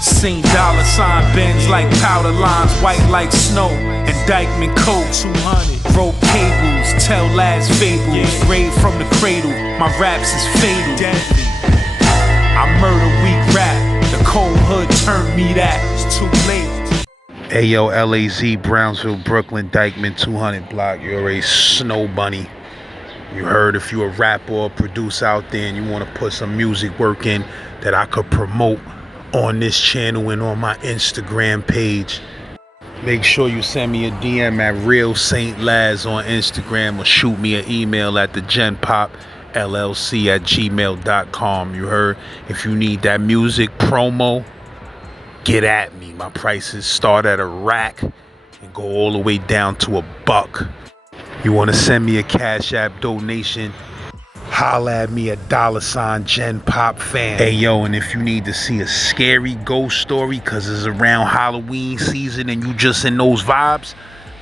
Seen dollar sign bends like powder lines, white like snow, indictment code 200. Rope cables, tell lads fables, grave from the cradle. My raps is fatal. I murder weak rap, the cold hood turned me that. It's too late. Hey yo, LAZ, Brownsville, Brooklyn, Dykeman, 200 block. You're a snow bunny. You heard, if you're a rapper or producer out there and you want to put some music work in that I could promote on this channel and on my Instagram page, make sure you send me a DM at Real Saint Laz on Instagram, or shoot me an email at thegenpopllc@gmail.com. You heard? If you need that music promo, get at me. My prices start at $1 and go all the way down to $1. You want to send me a Cash App donation, holla at me at $ Gen Pop Fan. Hey yo, and if you need to see a scary ghost story because it's around Halloween season and you just in those vibes,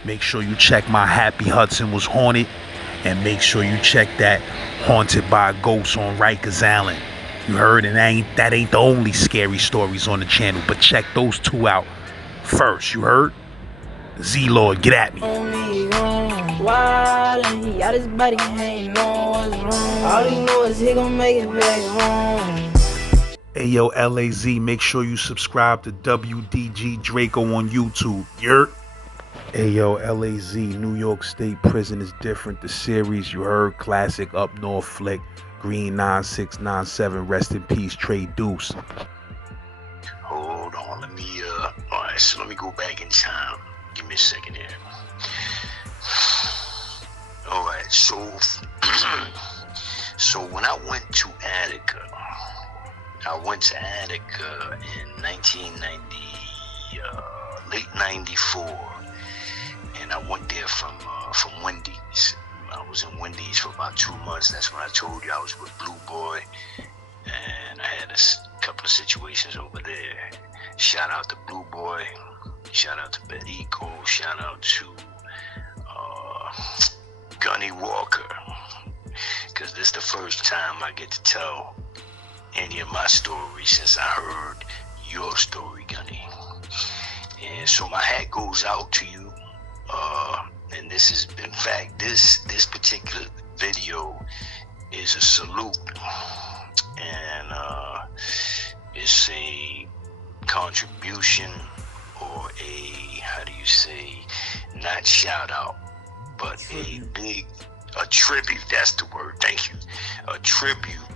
make sure you check my Happy Hudson Was Haunted, and make sure you check that Haunted by a Ghost on Rikers Island. You heard? And that ain't the only scary stories on the channel, but check those two out first. You heard? Z-Lord, get at me. Wild and he out his body, he ain't know what's wrong. All he know is he gon' make it back home. Hey yo, LAZ, make sure you subscribe to WDG Draco on YouTube. Yurt. Hey yo, LAZ, New York State Prison is different. The series, you heard, classic up north flick. Green 9697, rest in peace, Trey Deuce. Hold on, alright, so let me go back in time. Give me a second here. Alright, so when I went to Attica, in 1990, late 94, and I went there from Wendy's. I was in Wendy's for about 2 months. That's when I told you I was with Blue Boy, and I had a couple of situations over there. Shout out to Blue Boy, shout out to Bedico, shout out to Gunny Walker, because this is the first time I get to tell any of my stories since I heard your story, Gunny. And so my hat goes out to you. And this is, in fact, this particular video is a salute, and it's a contribution, or a, how do you say, not shout out, but a tribute, that's the word, thank you, a tribute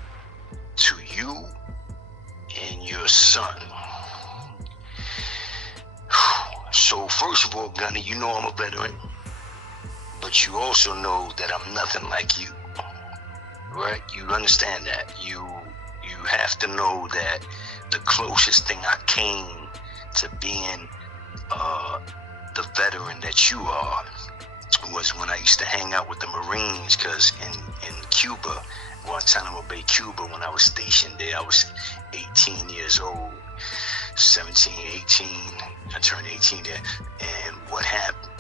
to you and your son. So first of all, Gunny, you know I'm a veteran, but you also know that I'm nothing like you, right? You understand that. You have to know that the closest thing I came to being the veteran that you are was when I used to hang out with the Marines, because in Cuba, Guantanamo Bay, Cuba, when I was stationed there, I was 18 years old, 17, 18, I turned 18 there, and what happened,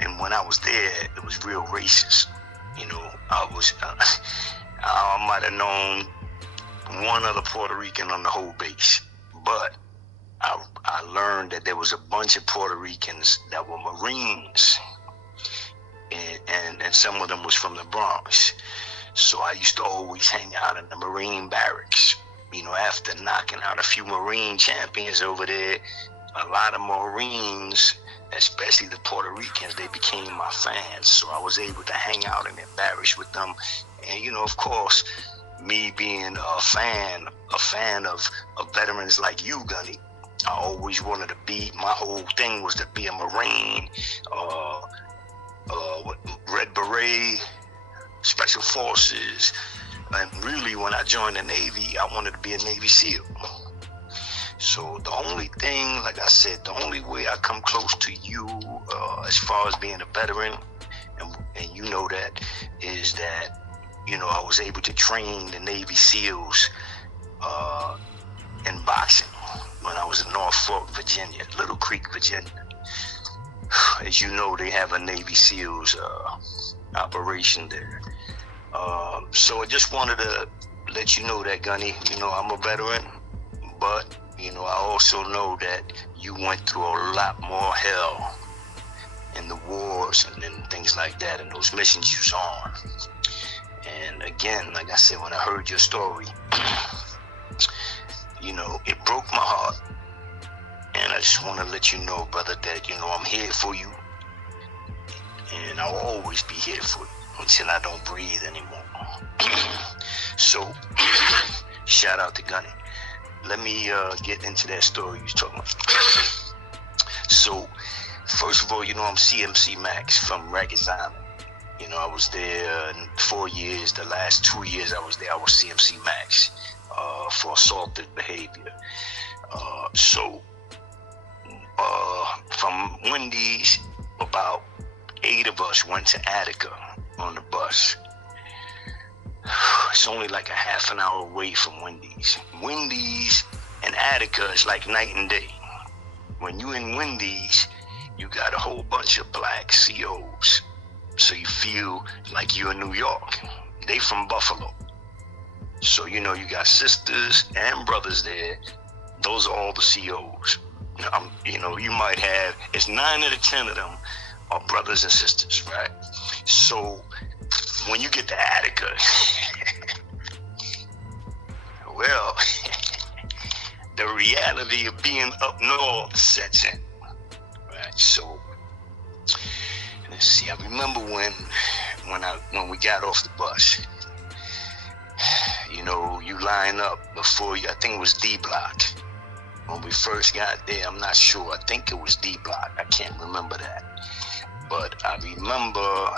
and when I was there, it was real racist. You know, I might have known one other Puerto Rican on the whole base, but I learned that there was a bunch of Puerto Ricans that were Marines, and some of them was from the Bronx. So I used to always hang out in the Marine barracks. You know, after knocking out a few Marine champions over there, a lot of Marines, especially the Puerto Ricans, they became my fans. So I was able to hang out in their barracks with them. And, you know, of course, me being a fan of veterans like you, Gunny, I always wanted to be, my whole thing was to be a Marine, Red Beret, Special Forces. And really, when I joined the Navy, I wanted to be a Navy SEAL. So the only thing, like I said, the only way I come close to you as far as being a veteran, and you know that, is that, you know, I was able to train the Navy SEALs in boxing when I was in Norfolk, Virginia, Little Creek, Virginia. As you know, they have a Navy SEALs operation there. So I just wanted to let you know that, Gunny, you know, I'm a veteran, but you know, I also know that you went through a lot more hell in the wars and things like that, and those missions you was on. And again, like I said, when I heard your story, you know, it broke my heart. And I just want to let you know, brother, that, you know, I'm here for you. And I'll always be here for you until I don't breathe anymore. So, shout out to Gunny. Let me get into that story you was talking about. So, first of all, you know, I'm CMC Max from Rikers Island. You know, I was there 4 years. The last 2 years I was there, I was CMC Max for assaultive behavior. From Wendy's, about 8 of us went to Attica on the bus. It's only like a half an hour away from Wendy's. Wendy's and Attica is like night and day. When you in Wendy's, you got a whole bunch of black COs. So you feel like you're in New York. They from Buffalo. So, you know, you got sisters and brothers there. Those are all the COs. You know, you might have, it's 9 out of 10 of them are brothers and sisters, right? So when you get to Attica, well, the reality of being up north sets in, right? So let's see. I remember when we got off the bus. You know, you line up before you. I think it was D Block. When we first got there, I'm not sure. I think it was D Block. I can't remember that. But I remember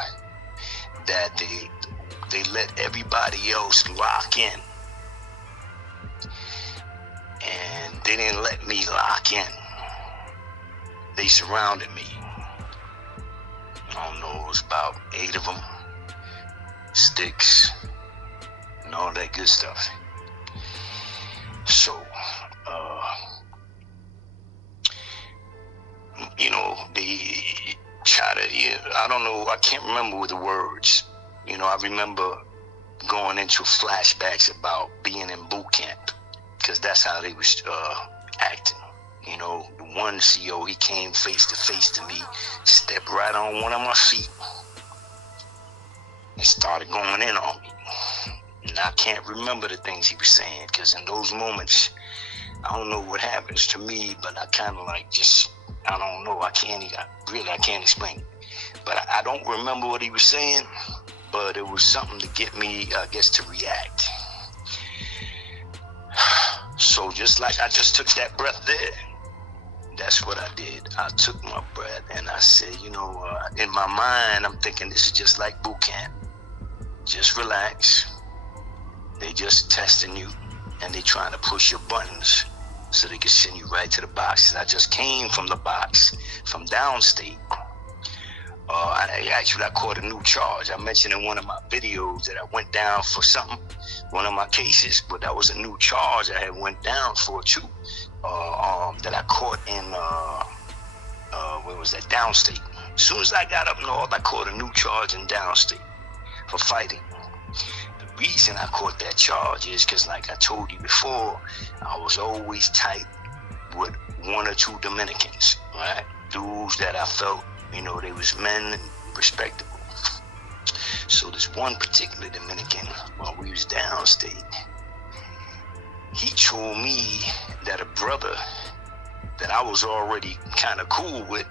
that they let everybody else lock in. And they didn't let me lock in. They surrounded me. I don't know, it was about 8 of them. Sticks and all that good stuff. So, you know, they try to, I don't know, I can't remember the words. You know, I remember going into flashbacks about being in boot camp, because that's how they was acting. You know, the one CO, he came face to face to me, stepped right on one of my feet, and started going in on me. And I can't remember the things he was saying, because in those moments, I don't know what happens to me, but I kind of like just, I don't know, I can't explain it. But I don't remember what he was saying, but it was something to get me, I guess, to react. So just like I just took that breath there, that's what I did. I took my breath and I said, you know, in my mind, I'm thinking this is just like boot camp. Just relax. They just testing you and they trying to push your buttons so they can send you right to the box. I just came from the box from downstate. I caught a new charge. I mentioned in one of my videos that I went down for something, one of my cases, but that was a new charge I had went down for too. That I caught in where was that, downstate. As soon as I got up north, I caught a new charge in downstate for fighting. The reason I caught that charge is because, like I told you before, I was always tight with 1 or 2 Dominicans, right? Dudes that I felt, you know, they was men and respectable. So this one particular Dominican, while we was downstate, he told me that a brother that I was already kind of cool with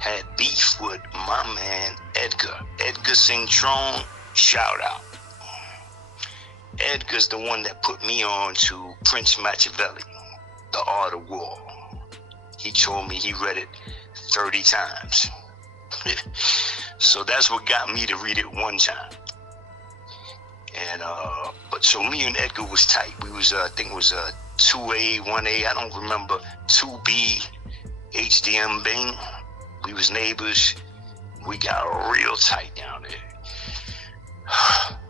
had beef with my man Edgar Singtron. Shout out. Edgar's the one that put me on to Prince Machiavelli, The Art of War. He told me he read it 30 times. So that's what got me to read it one time. And but so me and Edgar was tight. We was I think it was 2A, 1A, I don't remember, 2B, HDM Bing. We was neighbors. We got real tight down there.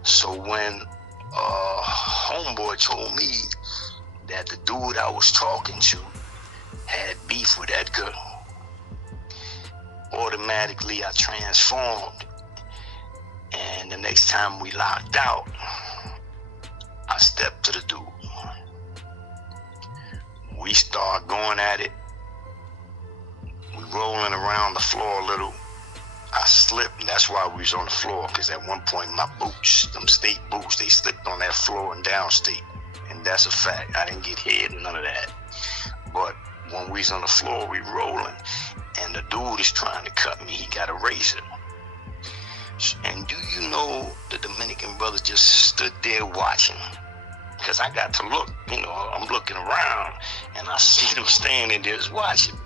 So when homeboy told me that the dude I was talking to had beef with Edgar, automatically I transformed. And the next time we locked out, I stepped to the dude. we start going at it. We rolling around the floor a little. I slipped, and that's why we was on the floor, because at one point my boots, them state boots, they slipped on that floor in downstate. And that's a fact. I didn't get hit and none of that. But when we was on the floor, we rolling, and the dude is trying to cut me. He got a razor. And do you know the Dominican brother just stood there watching? Because I got to look, I'm looking around, and I see them standing there just watching.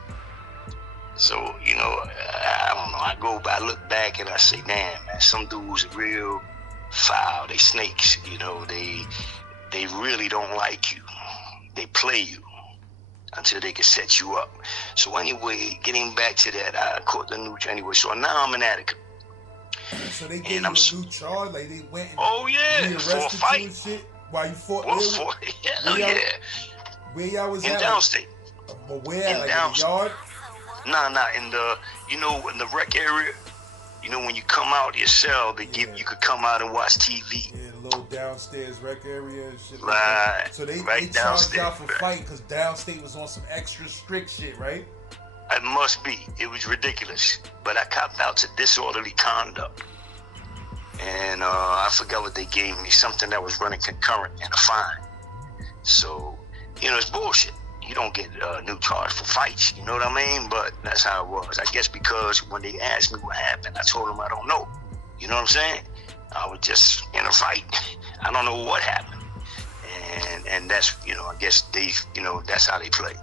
So, I don't know. I look back and I say, damn, man, some dudes are real foul. They snakes, they really don't like you. They play you until they can set you up. So anyway, getting back to that, I caught the new anyway. So now I'm in Attica. So they gave you a new charge? Like they went and for a fight. You and shit while you fought? Where y'all was in at? Downstate. But where? In the yard? Nah, in the, in the rec area, when you come out your cell, they give you could come out and watch TV. Yeah, the little downstairs rec area and shit. Right. Like that. So they downstairs. charged y'all for fighting because downstate was on some extra strict shit, right? It must be. It was ridiculous. But I copped out to disorderly conduct. And I forgot what they gave me, something that was running concurrent and a fine. So, it's bullshit. You don't get a new charge for fights, you know what I mean? But that's how it was. I guess because when they asked me what happened, I told them I don't know. You know what I'm saying? I was just in a fight. I don't know what happened. And that's, I guess they, that's how they play.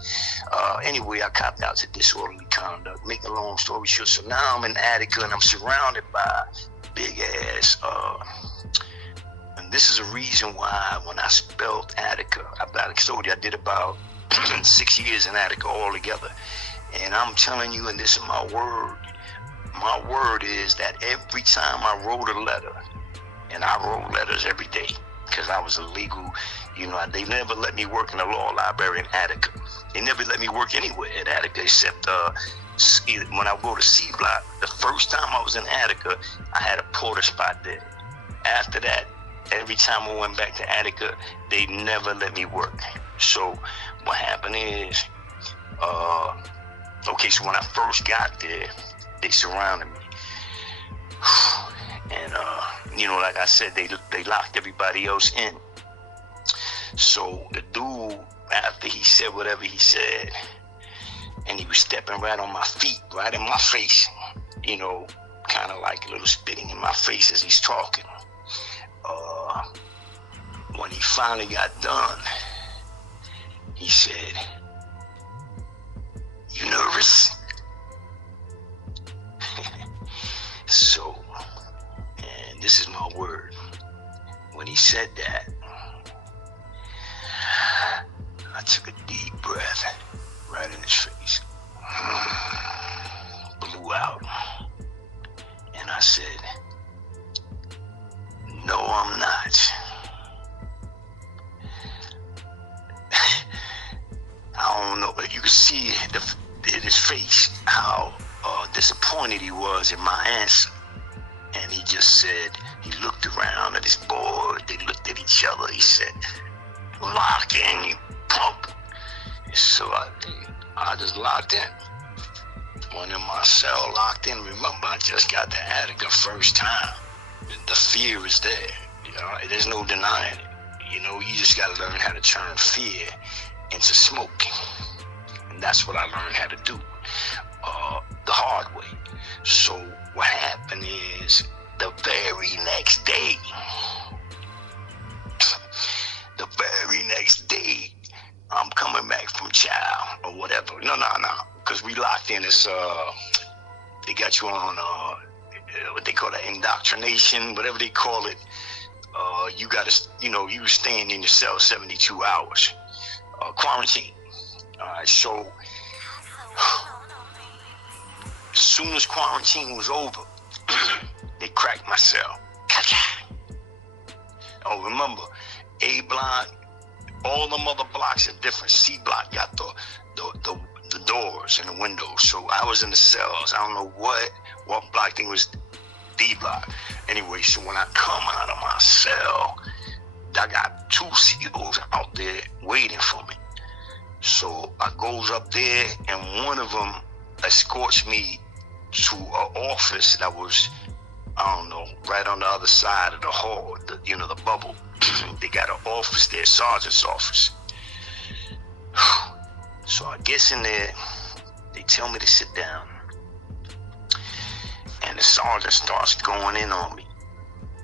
Anyway, I copped out to disorderly conduct. Make a long story short, so now I'm in Attica and I'm surrounded by big ass, and this is a reason why when I spelled Attica, I told you I did about 6 years in Attica altogether. And I'm telling you, and this is my word is that every time I wrote a letter, and I wrote letters every day, because I was illegal, they never let me work in the law library in Attica. They never let me work anywhere in Attica except when I go to C Block. The first time I was in Attica, I had a porter spot there. After that, every time I went back to Attica, they never let me work. So what happened is, so when I first got there, they surrounded me. And, like I said, they locked everybody else in. So the dude, after he said whatever he said, and he was stepping right on my feet, right in my face, kind of like a little spitting in my face as he's talking. When he finally got done, he said, "You nervous?" So, and this is my word. When he said that, I took a deep breath right in his face, blew out, and I said, "No, I'm not." I don't know, but you can see in his face how disappointed he was in my answer. And he just said, he looked around at his board, they looked at each other, he said, "Lock in, you punk." So I just locked in. Went in my cell, locked in. Remember, I just got to Attica first time. The fear is there. There's no denying it. You just got to learn how to turn fear into smoke. And that's what I learned how to do the hard way. So what happened is the very next day, I'm coming back from chow or whatever. No, because we locked in this, they got you on what they call that, indoctrination, whatever they call it. You gotta, you staying in your cell 72 hours. Quarantine. Alright, so as soon as quarantine was over, they cracked my cell. Oh, remember, A block, all them other blocks are different. C block got the doors and the windows. So I was in the cells. I don't know what block, I think it was D block. Anyway, so when I come out of my cell, I got 2 SEALs out there waiting for me. So I goes up there, and one of them escorts me to an office that was, I don't know, right on the other side of the hall, the bubble. They got an office there, sergeant's office. So I get in there, they tell me to sit down, and the sergeant starts going in on me.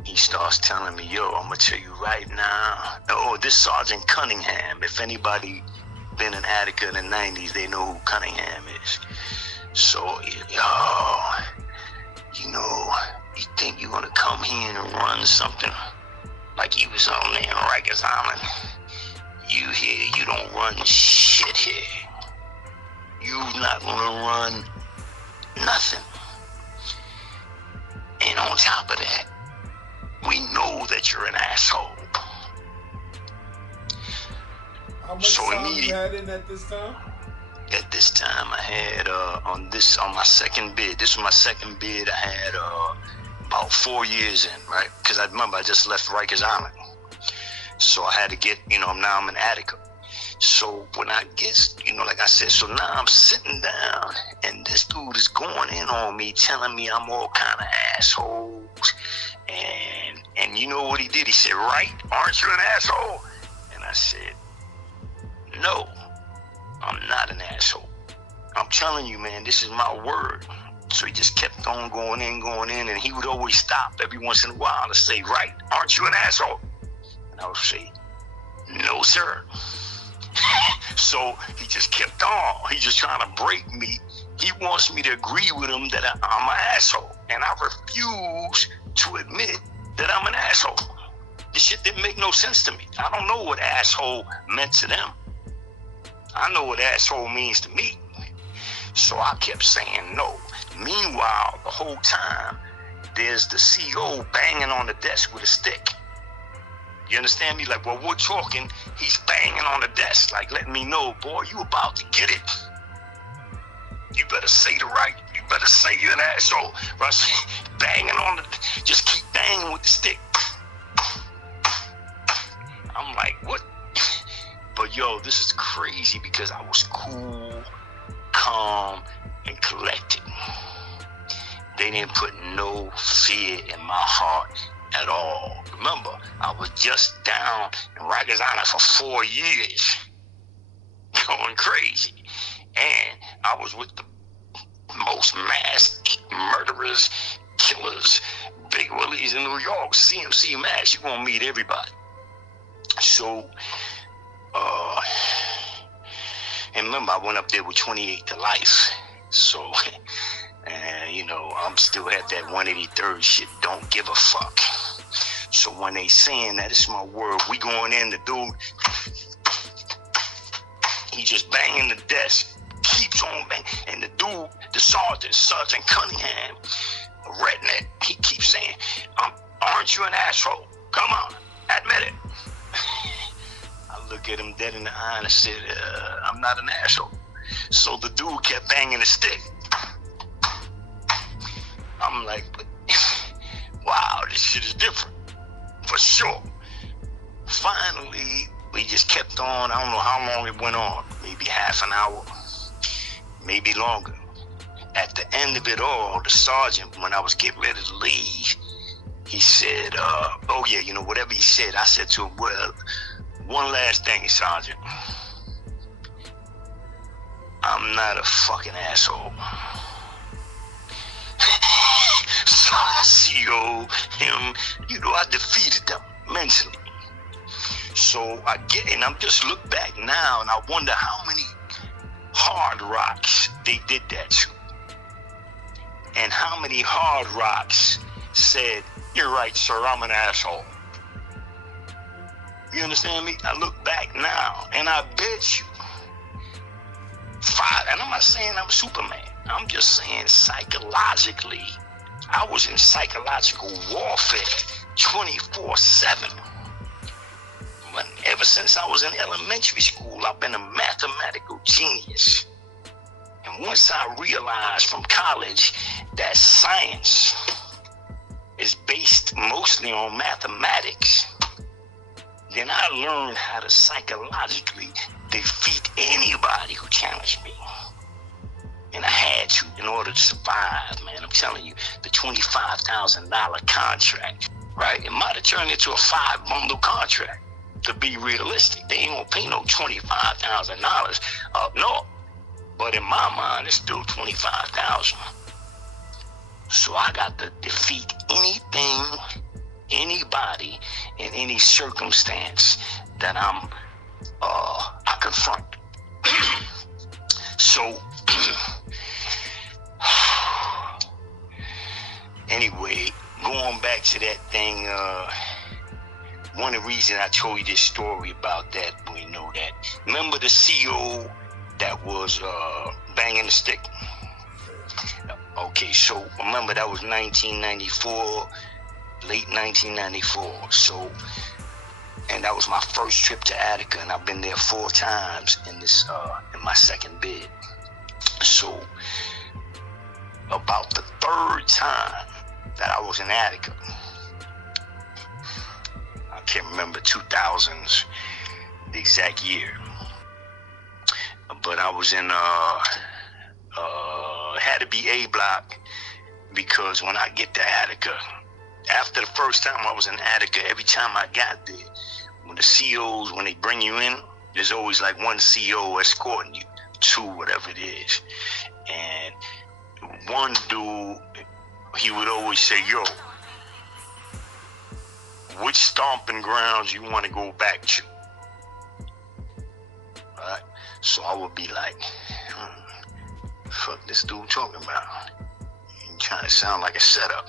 He starts telling me, yo, I'm gonna tell you right now. Oh, this Sergeant Cunningham, if anybody been in Attica in the 90s, they know who Cunningham is. So, you think you're gonna come here and run something like you was on there in Rikers Island? You here, you don't run shit here. You not gonna run nothing. And on top of that, we know that you're an asshole. How much time you had in at this time? At this time, I had on my second bid. This was my second bid. I had about 4 years in, right? Because I remember I just left Rikers Island, so I had to get. Now I'm in Attica. So when I get, like I said, so now I'm sitting down, and this dude is going in on me, telling me I'm all kind of assholes, and you know what he did? He said, "Right? Aren't you an asshole?" And I said, "No, I'm not an asshole. I'm telling you, man, this is my word." So he just kept on going in, and he would always stop every once in a while to say, "Right? Aren't you an asshole?" And I would say, "No, sir." So he just kept on. He just trying to break me. He wants me to agree with him that I'm an asshole, and I refuse to admit that I'm an asshole. This shit didn't make no sense to me. I don't know what asshole meant to them. I know what asshole means to me. So I kept saying no. Meanwhile, the whole time, there's the CO banging on the desk with a stick. You understand me? Like, while we're talking, he's banging on the desk, like letting me know, boy, you about to get it. You better say the right. You better say you're an asshole. Right? Banging on just keep banging with the stick. I'm like, what? But yo, this is crazy because I was cool, calm, and collected. They didn't put no fear in my heart at all. Remember, I was just down in Rikers Island for 4 years, going crazy, and I was with the most mass murderers, killers, Big Willies in New York, CMC Mass. You gonna meet everybody. So, and remember, I went up there with 28 to life. So, I'm still at that 183rd shit. Don't give a fuck. So when they saying that, it's my word. We going in, the dude, he just banging the desk, keeps on banging. And the dude, the Sergeant Cunningham, a redneck, he keeps saying, aren't you an asshole? Come on, admit it. I look at him dead in the eye and I said, I'm not an asshole. So the dude kept banging the stick. I'm like, wow, this shit is different. For sure. Finally, we just kept on. I don't know how long it went on. Maybe half an hour. Maybe longer. At the end of it all, the sergeant, when I was getting ready to leave, he said, whatever he said, I said to him, well, one last thing, Sergeant. I'm not a fucking asshole. So I see him, I defeated them mentally. So I'm just look back now and I wonder how many hard rocks they did that to. And how many hard rocks said, you're right, sir, I'm an asshole. You understand me? I look back now and I bet you 5, and I'm not saying I'm Superman. I'm just saying psychologically, I was in psychological warfare 24/7. Ever since I was in elementary school, I've been a mathematical genius. And once I realized from college that science is based mostly on mathematics, then I learned how to psychologically defeat anybody who challenged me. And I had to in order to survive, man. I'm telling you, the $25,000 contract, right? It might have turned into a 5-bundle contract, to be realistic. They ain't gonna pay no $25,000 up north. But in my mind, it's still $25,000. So I got to defeat anything, anybody, in any circumstance that I confront. So anyway, going back to that thing, one of the reasons I told you this story about that, we know that. Remember the CO that was banging the stick? Okay, so remember that was 1994, late 1994. So, and that was my first trip to Attica, and I've been there 4 times in this in my second bid. So, about the 3rd time that I was in Attica, I can't remember 2000s, the exact year, but I was in had to be A block, because when I get to Attica, after the first time I was in Attica, every time I got there, when the COs, when they bring you in, there's always like 1 CO escorting you, 2, whatever it is. And one dude, he would always say, yo, which stomping grounds you want to go back to? Right? So I would be like, fuck this dude talking about? He trying to sound like a setup.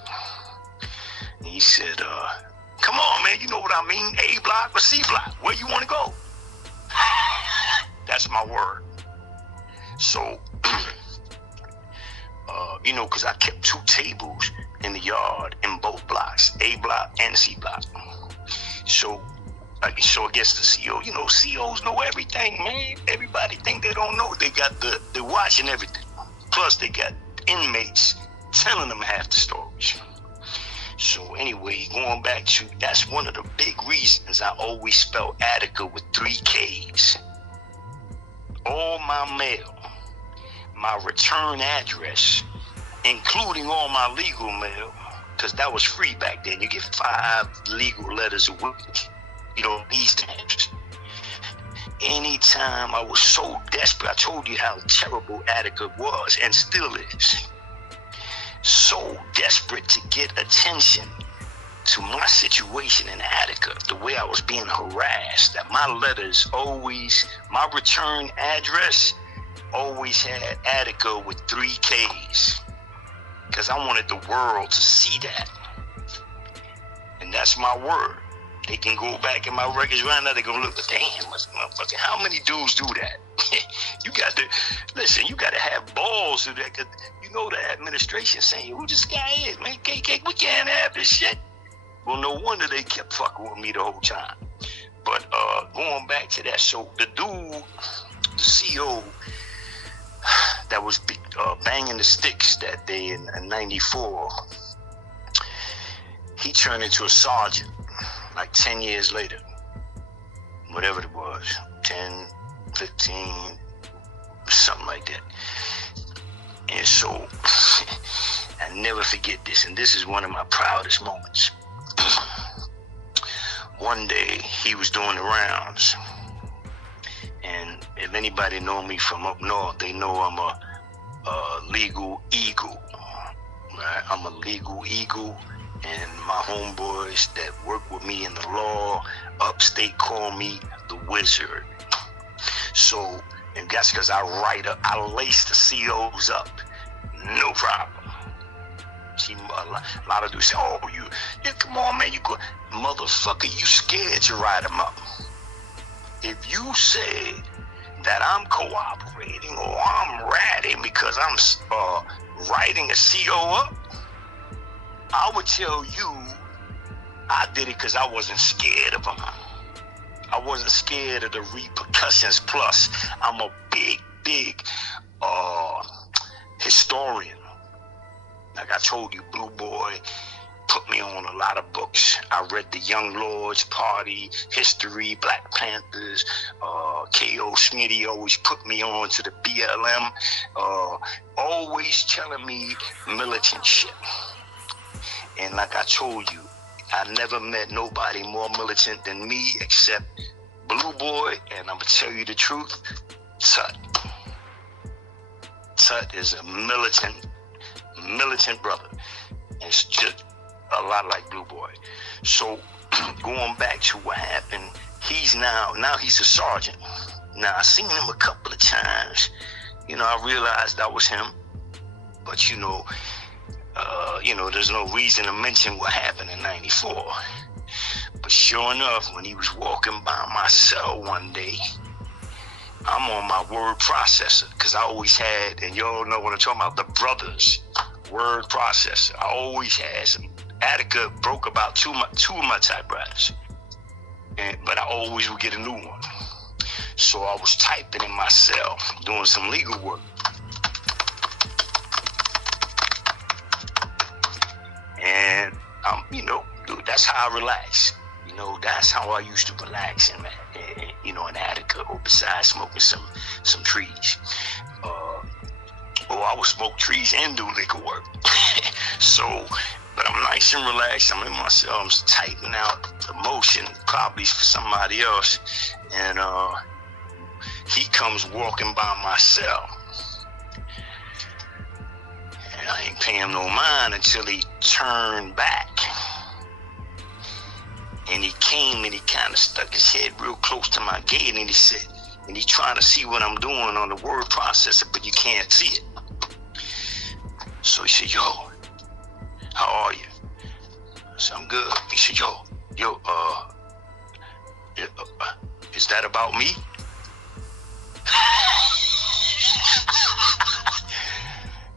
And he said, come on, man, you know what I mean? A block or C block? Where you want to go? That's my word. So, you know, because I kept 2 tables in the yard in both blocks, A block and C block. So I guess the CO, you know, COs know everything, man. Everybody think they don't know. They got the watch and everything. Plus, they got inmates telling them half the stories. So anyway, going back to, that's one of the big reasons I always spell Attica with 3 Ks. All my mail, my return address, including all my legal mail, because that was free back then. You get 5 legal letters a week. You know, these times. Anytime I was so desperate, I told you how terrible Attica was and still is. So desperate to get attention to my situation in Attica, the way I was being harassed, that my letters always, my return address always had Attica with 3 Ks. Because I wanted the world to see that. And that's my word. They can go back in my records right now. They're going to look, damn, motherfucker, how many dudes do that? You got to, listen, you got to have balls to that. Because you know the administration saying, who this guy is, man? KK, we can't have this shit. Well, no wonder they kept fucking with me the whole time. But going back to that, so the dude, the CO that was banging the sticks that day in 94, he turned into a sergeant. Like 10 years later, whatever it was, 10, 15, something like that. And so, I never forget this, and this is one of my proudest moments. One day, he was doing the rounds, and if anybody know me from up north, they know I'm a legal eagle, right? I'm a legal eagle. And my homeboys that work with me in the law upstate call me the wizard. So, and that's because I lace the COs up, no problem. See, a lot of dudes say, oh, yeah, come on, man, you go, motherfucker, you scared to write them up. If you say that I'm cooperating or I'm ratting because I'm writing a CO up, I would tell you I did it because I wasn't scared of them. I wasn't scared of the repercussions. Plus, I'm a big historian. Like I told you, Blue Boy put me on a lot of books. I read The Young Lords Party, History, Black Panthers, K.O. Smitty always put me on to the BLM, always telling me militant shit. And like I told you, I never met nobody more militant than me except Blue Boy, and I'm gonna tell you the truth, Tut. Tut is a militant brother. It's just a lot like Blue Boy. So going back to what happened, he's now he's a sergeant. Now I seen him a couple of times. You know, I realized that was him. But you know, there's no reason to mention what happened in '94. But sure enough, when he was walking by my cell one day, I'm on my word processor, because I always had, and y'all know what I'm talking about, the brothers word processor. I always had some. Attica broke about two of my typewriters, but I always would get a new one. So I was typing in my cell, doing some legal work. And dude, that's how I relax. That's how I used to relax in Attica, or besides smoking some trees. I would smoke trees and do legal work. But I'm nice and relaxed. I'm in my cell. I'm typing out the motion, probably for somebody else. And he comes walking by my cell. And I ain't paying him no mind until he turned back. And he came and he kind of stuck his head real close to my gate, and he said, and he's trying to see what I'm doing on the word processor, but you can't see it. So he said, yo, how are you? I said, I'm good. He said, yo, is that about me?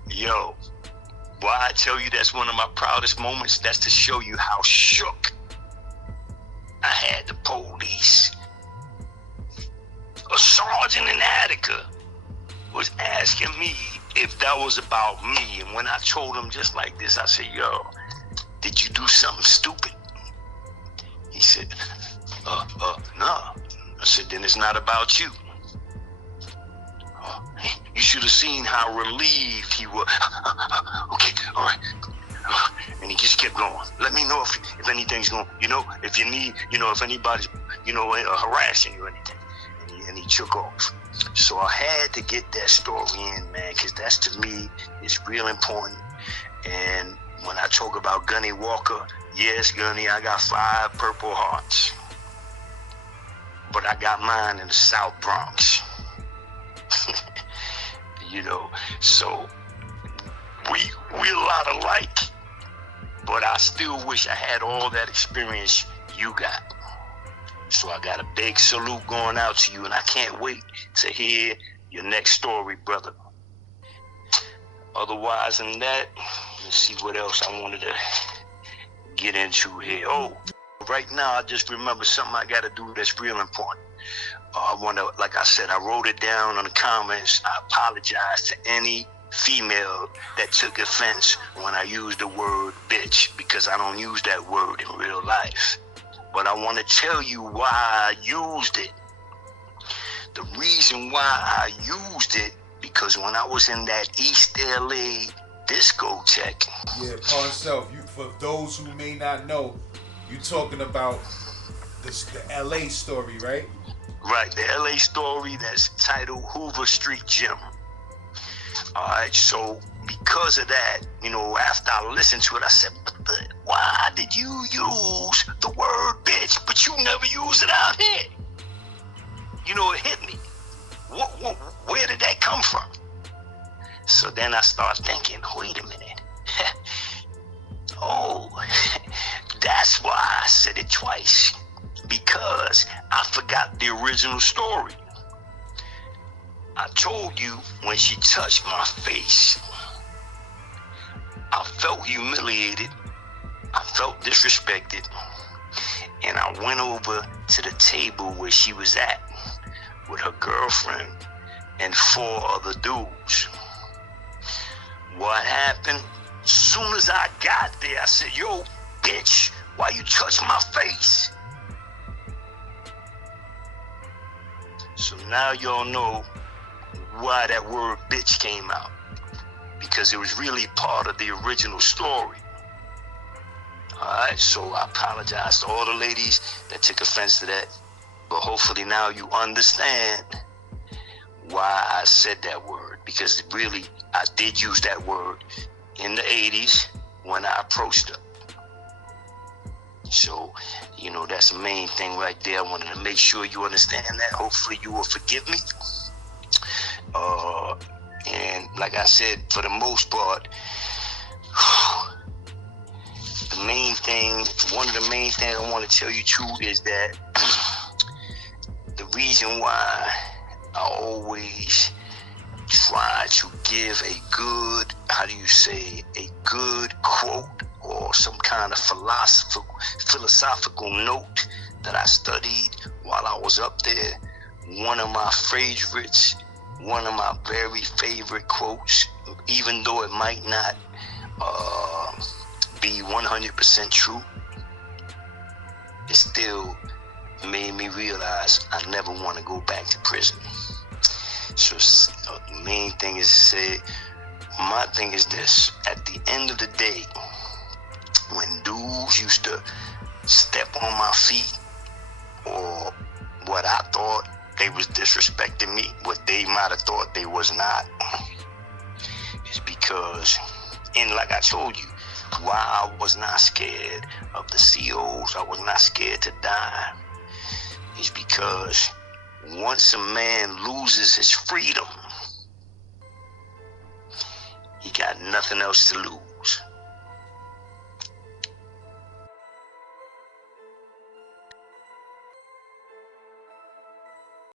Yo, why I tell you that's one of my proudest moments, that's to show you how shook I had the police. A sergeant in Attica was asking me if that was about me. And when I told him just like this, I said, yo, did you do something stupid? He said, no. I said, then it's not about you. You should have seen how relieved he was. Okay, all right. And he just kept going. Let me know if anything's going, if you need, if anybody's, harassing you or anything. And he took off. So I had to get that story in, man, because that's, to me, it's real important. And when I talk about Gunny Walker, yes, Gunny, I got 5 Purple Hearts. But I got mine in the South Bronx. So we're a lot alike, but I still wish I had all that experience you got. So I got a big salute going out to you, and I can't wait to hear your next story, brother. Otherwise than that, let's see what else I wanted to get into here. Oh, right now I just remember something I got to do that's real important. I want to, like I said, I wrote it down on the comments. I apologize to any female that took offense when I used the word bitch, because I don't use that word in real life. But I want to tell you why I used it. The reason why I used it, because when I was in that East LA discotheque. Yeah, Pawn Self, for those who may not know, you talking about the LA story, right? Right, the LA story that's titled Hoover Street Gym. All right, so because of that, after I listened to it, I said, why did you use the word bitch, but you never use it out here? It hit me. Where did that come from? So then I started thinking, wait a minute. Oh, that's why I said it twice. Because I forgot the original story. I told you when she touched my face, I felt humiliated, I felt disrespected, and I went over to the table where she was at with her girlfriend and 4 other dudes. What happened? As soon as I got there, I said, yo, bitch, why you touch my face? So now y'all know why that word bitch came out. Because it was really part of the original story. Alright, so I apologize to all the ladies that took offense to that. But hopefully now you understand why I said that word. Because really, I did use that word in the 80s when I approached her. So, you know, that's the main thing right there. I wanted to make sure you understand that. Hopefully you will forgive me. And like I said, for the most part, the main thing, one of the main things I want to tell you too is that the reason why I always try to give a good, a good quote or some kind of philosophical note that I studied while I was up there. One of my favorites, one of my very favorite quotes, even though it might not be 100% true, it still made me realize I never want to go back to prison. So the main thing is to say, my thing is this: at the end of the day, when dudes used to step on my feet, or what I thought they was disrespecting me, what they might have thought they was not, is because, and like I told you, why I was not scared of the COs, I was not scared to die, is because once a man loses his freedom, he got nothing else to lose.